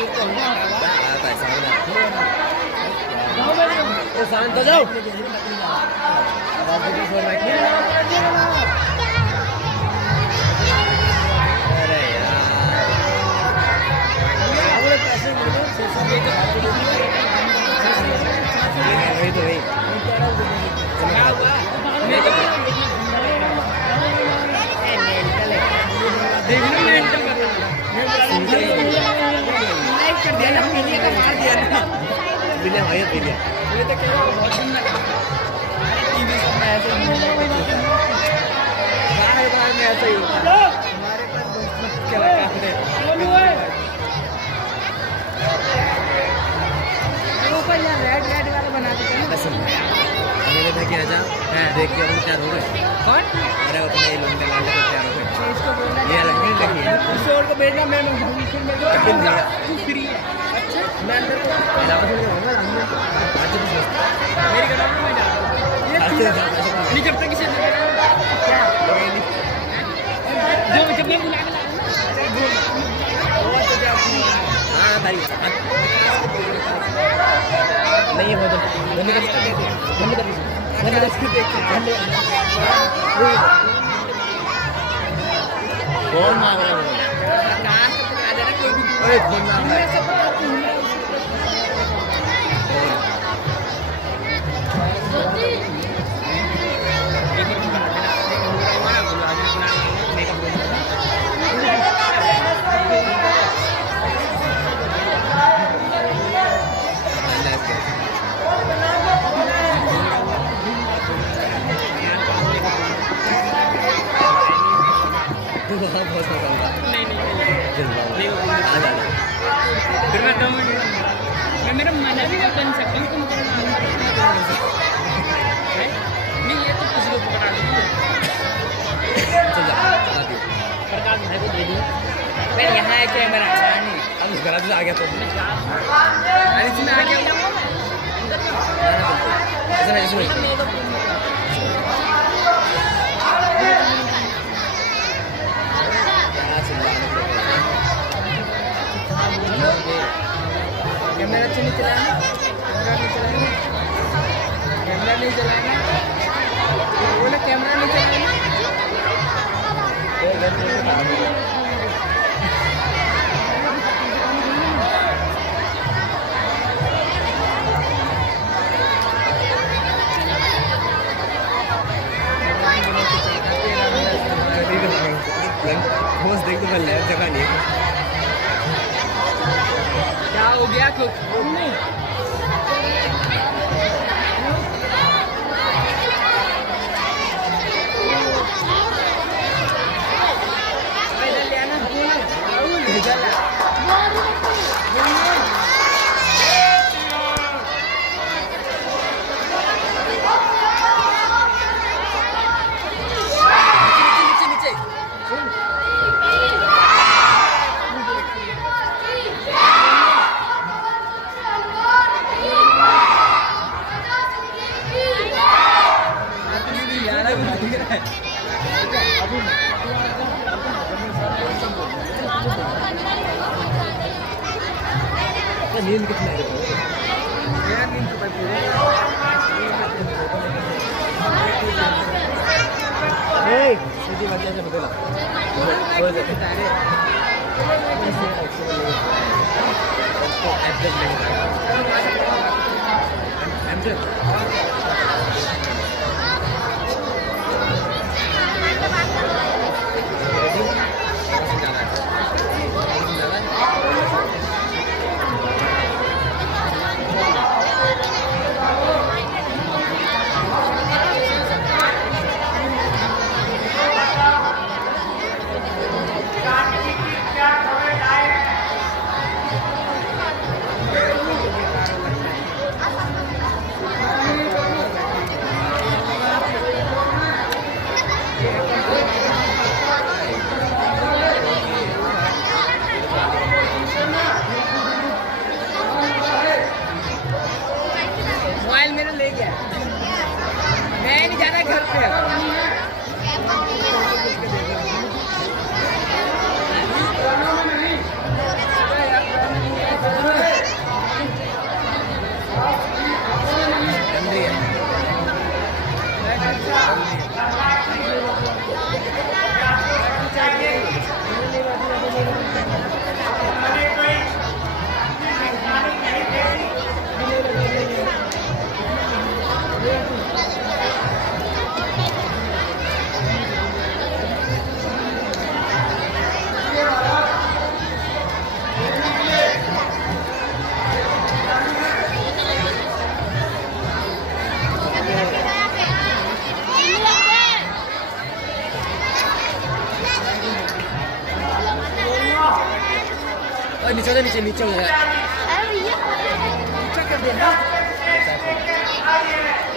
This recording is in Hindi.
tại sao này तो शांत हो जाओ अरे वही तो वही बिलिया भाई बिलिया ये तो क्या बहुत सुंदर टीवी सब में ऐसे ही बाहर में ऐसे ही हमारे पास दोस्त क्या करते हैं ऊपर यार रेड वाला बना देते हैं बस मैंने देखा आजा देख के हम तैयार हो गए कौन अरे वो तो नहीं लौंडे लौंडे तो तैयार हो गए इसको बोलना ये अलग नहीं देखिए किशोर को भेजना मैं फिर मैं तू फ्री है अच्छा मैं अंदर को ज्यादा थोड़ी होगा अंदर आज तो मेरी कदम में जा ये नहीं जब तक किसी क्या जो जब मैं बुला के लाया वो तो क्या हां भाई नहीं हो तो बंद कर कौन मांग रहा है कोई फोन मांग रहा है बहुत मजा होगा नहीं फिर मैं मेरा मना भी कर बन सकता हूँ तुम नहीं ये तो किसी को पकड़ा देंगे प्रकाश भाई को दे दिया मैं यहाँ है कैमरा नहीं अब घर से आ गया तो अरे इसमें आ गया ऐसा नहीं कैमरा नहीं चलाना कैमरा नहीं चलाना बोले कैमरा नहीं चलाना बस देख तो जगह नहीं क्या हो गया कुछ नहीं नींद कितना है मेरा नींद तो भाई पूरा सीधी वजह से बदला कोई देखता है नीचे नीचे हो जाए अरे भैया अच्छा कर देना। ऐसा है।